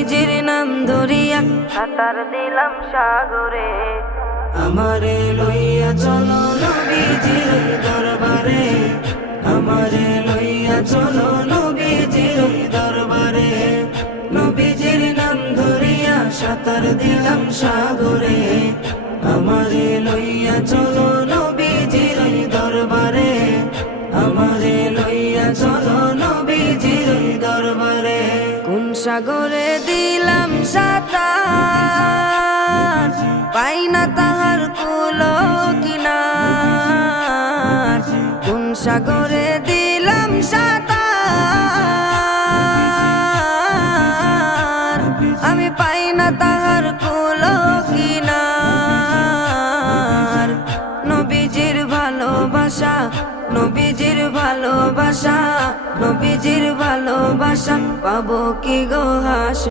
নবীজির নাম ধরিয়া সাঁতার দিলাম সাগরে। আমারে লইয়া চলো নবীজির দরবারে, আমারে লইয়া চলো নবীজির দরবারে। নবীজির নাম ধরিয়া সাঁতার দিলাম সাগরে, আমারে লইয়া চলো নবীজির দরবারে, আমারে লইয়া চলো নবীজির দরবারে। কোন সাগরে দিলাম সাঁতার, পাই না তাহার কুলো কিনার। কোন সাগরে দিলাম সাঁতার, আমি পাই না তাহার কুলো কিনার। নবীজির ভালোবাসা, নবীজির ভালোবাসা, নবীজির ভালোবাসা পাবো কি গো হাস।